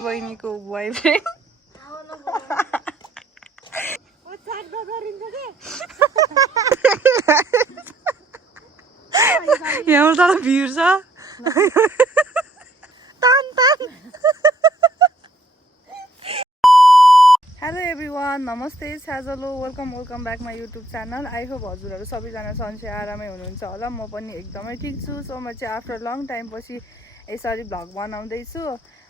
बहिनीको बॉयफ्रेन्ड यहाँ तल भिड छ हेलो एभ्रिवान नमस्ते साजलो welcome back my YouTube channel I hope हजुरहरू सबैजना सन्चै आरामै हुनुहुन्छ होला म पनि एकदमै ठिक छु सो म चाहिँ आफ्टर लङ टाइम पछि यसरी भ्लग बनाउँदैछु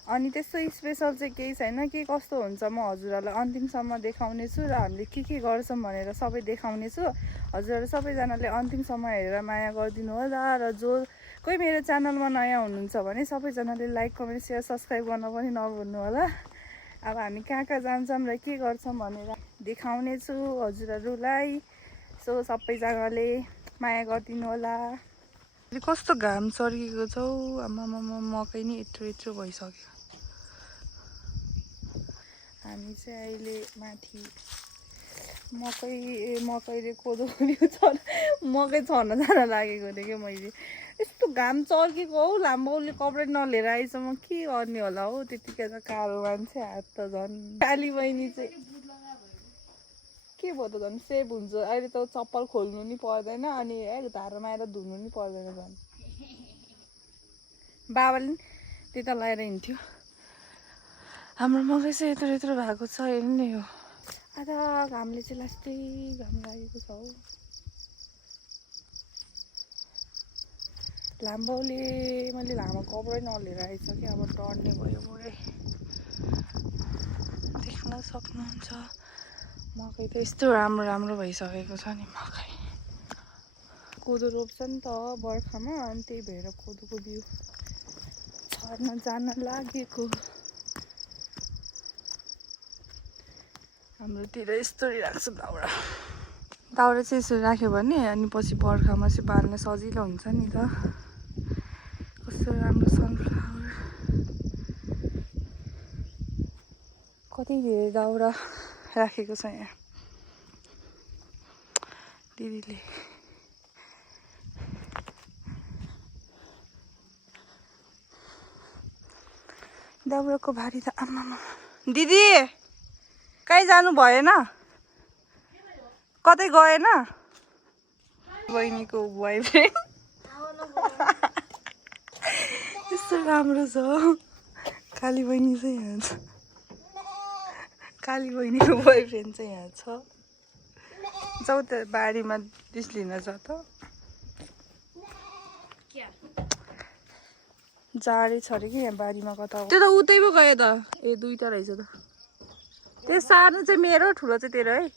अनि त्यस्तो स्पेसल चाहिँ केही छैन के कस्तो हुन्छ म हजुरहरूलाई अन्तिमसम्म देखाउने छु र हामीले के गर्छौँ भनेर सबै देखाउने छु हजुरहरू सबैजनाले अन्तिमसम्म हेरेर माया गरिदिनु होला र जो कोही मेरो च्यानलमा नयाँ हुनुहुन्छ भने सबैजनाले लाइक कमेन्ट सेयर सब्सक्राइब गर्न पनि नभुल्नु होला अब हामी कहाँ जान्छौँ र के गर्छौँ भनेर देखाउने छु हजुरहरूलाई सो सबैजनाले माया गरिदिनु होला कस्तो घाम चर्किएको छ आमामा मकै नि यत्रो भइसक्यो हामी चाहिँ अहिले माथि मकैले कोदो मकै छर्न जान लागेको थिएँ क्या मैले यस्तो घाम चर्केको हौ लाम्बोले कपडा नलिएर आइस म के गर्ने होला हौ त्यतिकै त कालो मान्छे हात त झन् काली बहिनी चाहिँ के भयो त झन् सेभ हुन्छ अहिले त चप्पल खोल्नु नि पर्दैन अनि धारामा आएर धुनु नि पर्दैन झन् बाबाले नि त्यता लगाएर हिँड्थ्यो हाम्रो मकै चाहिँ यत्रो भएको छ हेर्नु नि हो आधा घामले चाहिँ लास्टै घाम लागेको छ हौ लाम्बोले मैले लामो कपडै नलिएर आइसकेँ अब डढ्ने भयो पुरै देख्न सक्नुहुन्छ मकै त यस्तो राम्रो भइसकेको छ नि मकै कोदो रोप्छ नि त बर्खामा अनि त्यही भएर कोदोको बिउ छर्न जान लागेको हाम्रोतिर यस्तरी राख्छ दाउरा चाहिँ यसरी राख्यो भने अनि पछि बर्खामा चाहिँ बाल्न सजिलो हुन्छ नि त कस्तो राम्रो सनफ्लावर कति धेरै दाउरा राखेको छ यहाँ दिदीले दाउराको भारी त आमामा दिदी कहीँ जानु भएन कतै गएन बहिनीको बोयफ्रेन्ड यस्तो राम्रो छ काली बहिनी चाहिँ यहाँ छ काली बहिनीको बोयफ्रेन्ड चाहिँ यहाँ छ जाऊ त बारीमा डिस लिन छ त जाडै छ अरे कि यहाँ बारीमा कता त्यो त उतै पो गयो त ए दुईटा रहेछ त त्यो सानो चाहिँ मेरो ठुलो चाहिँ तेरो है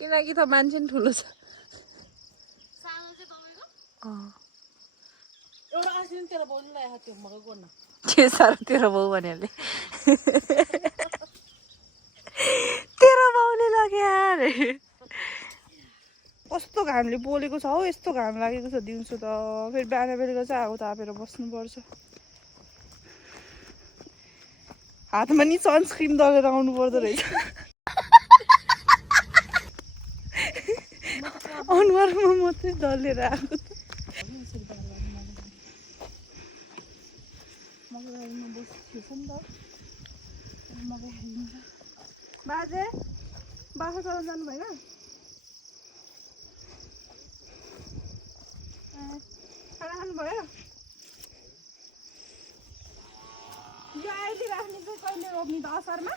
किनकि त मान्छे नि ठुलो छ के साह्रो तेरो बाउ भन्नेले तेरो बाउले लग्यो अरे कस्तो घामले बोलेको छ हौ यस्तो घाम लागेको छ दिउँसो त फेरि बिहान बेलुका चाहिँ आगो तापेर बस्नुपर्छ हातमा नि सनस्क्रिन दलेर आउनु पर्दो रहेछ अनुहारमा मात्रै दलेर आएको त बाजे बाख्रा चलाउनु जानु भएन खाना खानु भयो यो अहिले राख्ने चाहिँ कहिले रोप्ने त असारमा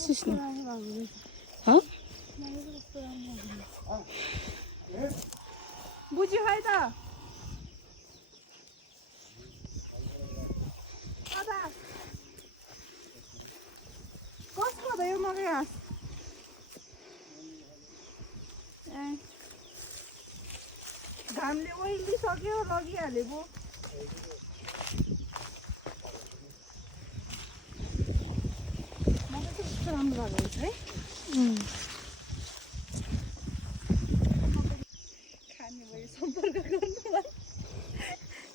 सिस्नु बुझ्यो खै त कसको भयो मकै घाँस घामले ओइलिसक्यो लगिहाले पो मलाई चाहिँ यस्तो राम्रो भएको है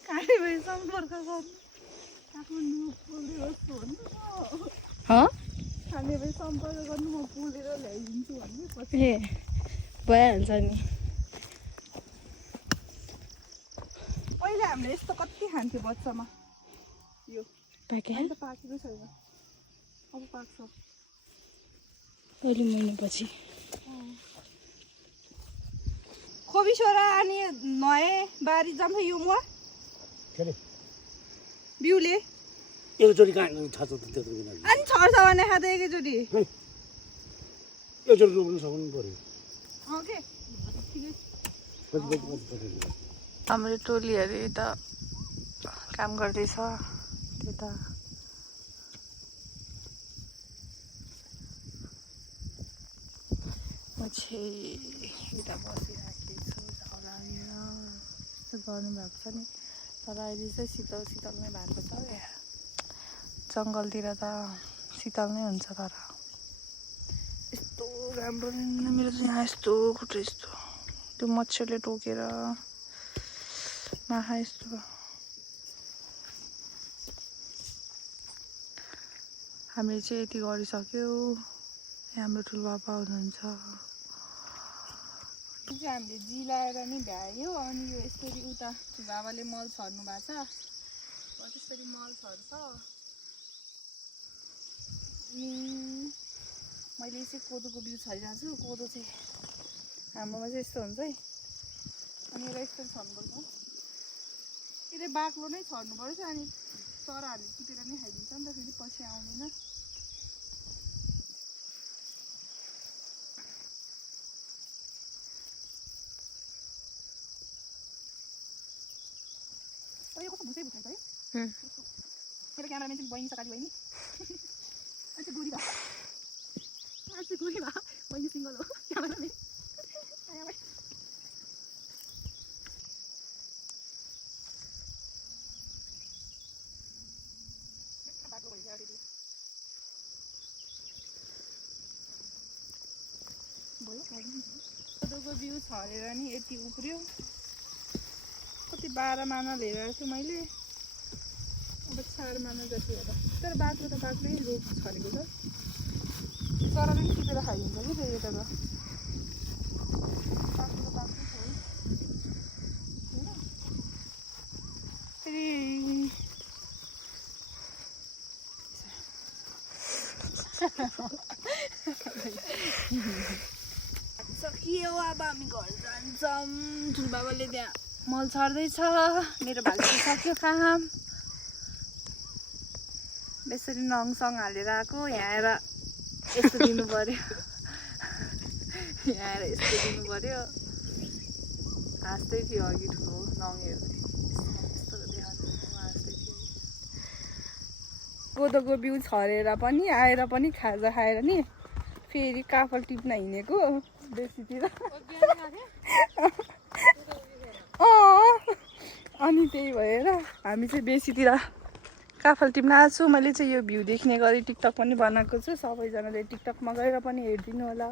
खाने भयो सम्पर्क गर्नु ए भइहाल्छ नि पहिला हामीले यस्तो कति खान्थ्यो बच्चामा यो अहिले त पाकेको छैन अब पाक्छ अहिले महिनापछि खोबी छोरा अनि नए बारी जम्मै यो म बिउले एकचोटि कहाँ छ त त्यत्रो बिना अनि छर्छ भने खाँदा एकैचोटि एकचोटि रोप्नु सक्नु पर्यो ओके हाम्रो टोलीहरू यता काम गर्दैछ त्यता म चाहिँ यता बसिराखेको छु झलाएर यस्तो गर्नुभएको छ नि तर अहिले चाहिँ शीतल शीतल नै भएको छ क्या जङ्गलतिर त शीतल नै हुन्छ तर यस्तो राम्रो मेरो चाहिँ यहाँ यस्तो खुट्टा यस्तो त्यो मच्छरले टोकेर नाहा यस्तो हामीले चाहिँ यति गरिसक्यो हाम्रो ठुलोबाबा हुनुहुन्छ हामीले जिलाएर नि भ्यायो अनि यो यसरी उता बाबाले मल छर्नु भएको छ त्यसरी मल छर्छ मैले चाहिँ कोदोको बिउ छरिरहेको छु कोदो चाहिँ हाम्रोमा चाहिँ यस्तो हुन्छ है अनि यसलाई यस्तो छर्नुपर्छ यसले बाक्लो नै छर्नुपर्छ अनि चराहरूले टिपेर नै खाइदिन्छ नि त फेरि पछि आउँदैन भुसै भुसै छ है मेरो क्यामेराम्यान चाहिँ बहिनी सकाली बहिनी अझै गोरी भा बहिनी सिङ्गल हो क्यामेराम्यान कोदोको बिउ छरेर नि यति उब्रियो कति 12 माना लिएर छु मैले अब 4 माना जति होला तर बाक्लो त बाक्लै रोप छरेको छ चराले पनि टिपेर खाइदिन्छ कि फेरि यता त बाक्लो त बाक्लै छ फेरि सकियो अब हामी घर जान्छौँ ठुलबाबाले त्यहाँ मल छर्दैछ मेरो भाइले सक्यो काम बेसरी नङसङ हालेर आएको यहाँ आएर यस्तो दिनु पर्यो यहाँ आएर यस्तो दिनु पर्यो हाँस्दै थियो अघि ठुलो नङहरू यस्तो हाँस्दै थियो कोदोको बिउ छरेर पनि आएर पनि खाजा खाएर नि फेरि काफल टिप्न हिँडेको बेसीतिर अनि त्यही भएर हामी चाहिँ बेसीतिर काफल टिप्न आएको छु मैले चाहिँ यो भ्यू देख्ने गरी टिकटक पनि बनाएको छु सबैजनाले टिकटकमा गएर पनि हेरिदिनु होला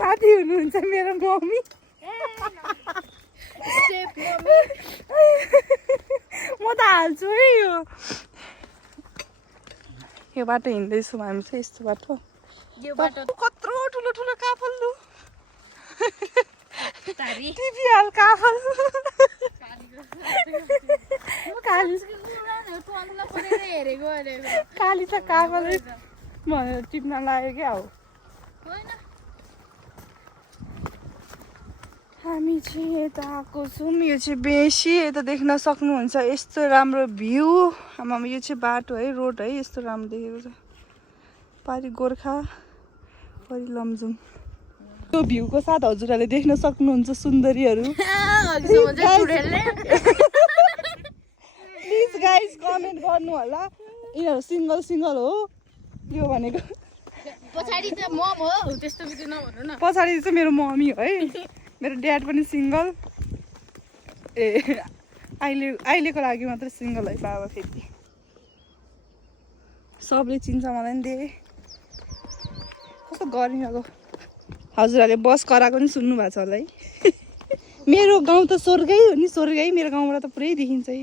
माथि हुनुहुन्छ मेरो मम्मी म त हाल्छु है यो बाटो हिँड्दैछौँ हामी चाहिँ यस्तो बाटो कत्रो ठुलो ठुलो काफल लु टिपिहाल काफल काली त काफल भनेर टिप्न लाग्यो क्या हो हामी चाहिँ यता आएको छौँ यो चाहिँ बेसी यता देख्न सक्नुहुन्छ यस्तो राम्रो भ्यू आमामा यो चाहिँ बाटो है रोड है यस्तो राम्रो देखेको छ पारि गोर्खा परि लमजुङ त्यो भ्यूको साथ हजुरहरूले देख्न सक्नुहुन्छ सुन्दरीहरू प्लिज गाइज कमेन्ट गर्नु होला यिनीहरू सिङ्गल सिङ्गल हो यो भनेको पछाडि चाहिँ मम हो त्यस्तो बित्नु नभन्नु न पछाडि चाहिँ मेरो मम्मी हो है मेरो ड्याड पनि सिङ्गल ए अहिलेको लागि मात्रै सिङ्गल है बाबा फेरि सबले चिन्छ मलाई नि दे कस्तो गर्मी अब हजुरहरूले बस कराएको नि सुन्नु भएको छ होला है मेरो गाउँ त स्वर्गै हो नि स्वर्गै मेरो गाउँबाट त पुरै देखिन्छ है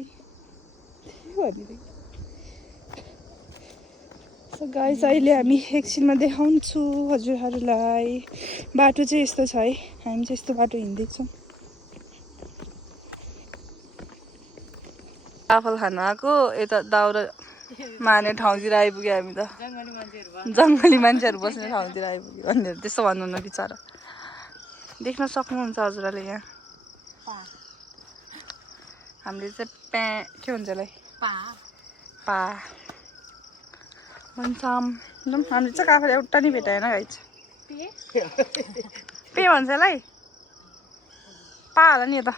सो गाइस अहिले हामी एकछिनमा देखाउँछु हजुरहरूलाई। बाटो चाहिँ यस्तो छ है, हामी चाहिँ यस्तो बाटो हिँड्दैछौँ। काफल खानु आएको यता दाउरा मार्ने ठाउँतिर आइपुग्यो हामी त। जङ्गली मान्छेहरू बस्ने ठाउँतिर आइपुग्यो भनेर त्यस्तो भन्नु न बिचरा। देख्न सक्नुहुन्छ हजुरहरूले यहाँ हामीले चाहिँ के हुन्छ यसलाई पा भन्छौँ। हामीले चाहिँ काफल एउटा नि भेटाएन गाई चाहिँ पे भन्छ यसलाई पा होला नि यता।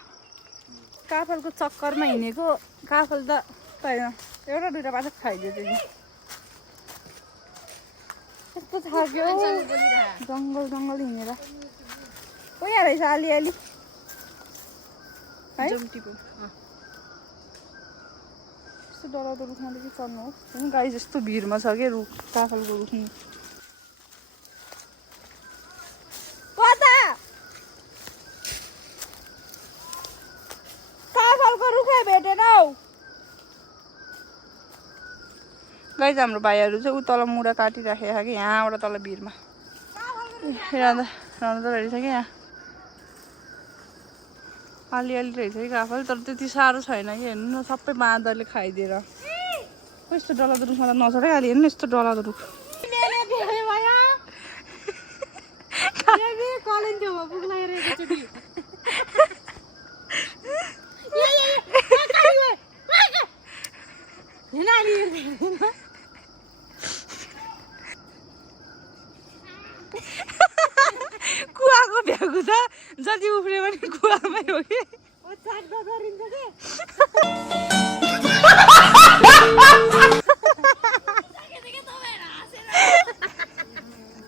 काफलको चक्करमा हिँडेको काफल त होइन एउटा दुइटा पास खाइदियो नि। कस्तो थाक्यो जङ्गल जङ्गल हिँडेर। कोही यहाँ रहेछ अलिअलि है यस्तो डराउँदो रुखमा चाहिँ चढ्नु हो गाई। जस्तो भिडमा छ क्या रुख काफलको रुख नि। काफलको रुखै भेटेन हौ गाई। हाम्रो भाइहरू चाहिँ ऊ तल मुढा काटिराखेको कि यहाँबाट तल भिरमा रहँदो रहेछ कि यहाँ अलिअलि रहेछ कि काफल। तर त्यति साह्रो छैन कि हेर्नु न सबै बाँदरले खाइदिएर। यस्तो डलाउँदो रुखमा त नचढै अलि हेर्नु यस्तो डलाउँदो रुख। कुवाको भ्यागु छ जति उफ्रियो भने कुवामै हो कि।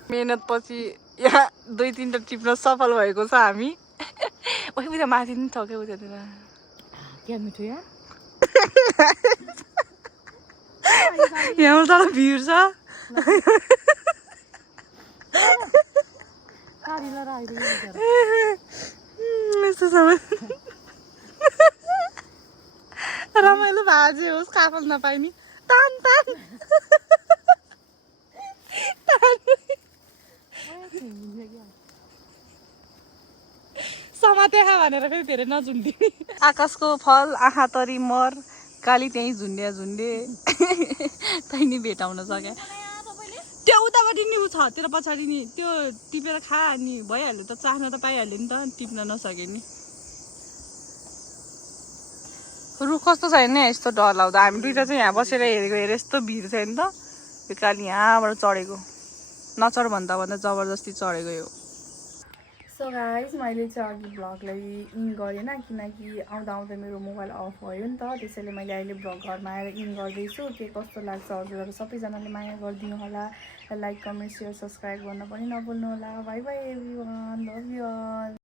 मेहनत पछि यहाँ 2-3टा टिप्न सफल भएको छ हामी। उता माथि पनि छ क्या उतातिर क्या मिठो यहाँ तल भिड छ। यस्तो सबै रमाइलो भाजे होस् काफल नपाइनी तान तान समाते भनेर फेरि धेरै नझुन्डिने। आकाशको फल आँखा तरी मर काली त्यहीँ झुन्डे झुन्डे तैँले भेटाउन सक्यो। त्यो उतापट्टि नि ऊ छ तेरो पछाडि नि त्यो टिपेर खा अनि भइहाल्यो त। चाख्न त पाइहाल्यो नि त टिप्न नसके नि। रुख कस्तो छैन यस्तो डर लाग्दा। हामी दुइटा चाहिँ यहाँ बसेर हेरेको हेरे यस्तो भिड थियो नि त। यो काली यहाँबाट चढेको नचढ भन्दा जबरजस्ती चढेको यो। सो गाइस मैले चाहिँ अघि भ्लगलाई इन गरेन किनकि आउँदा आउँदा मेरो मोबाइल अफ भयो नि त। त्यसैले मैले अहिले भ्लग घरमा आएर इन गर्दैछु। के कस्तो लाग्छ हजुरहरू सबैजनाले माया गरिदिनु होला। लाइक कमेन्ट सेयर सब्सक्राइब गर्न पनि नभुल्नु होला। Bye bye everyone, love you all.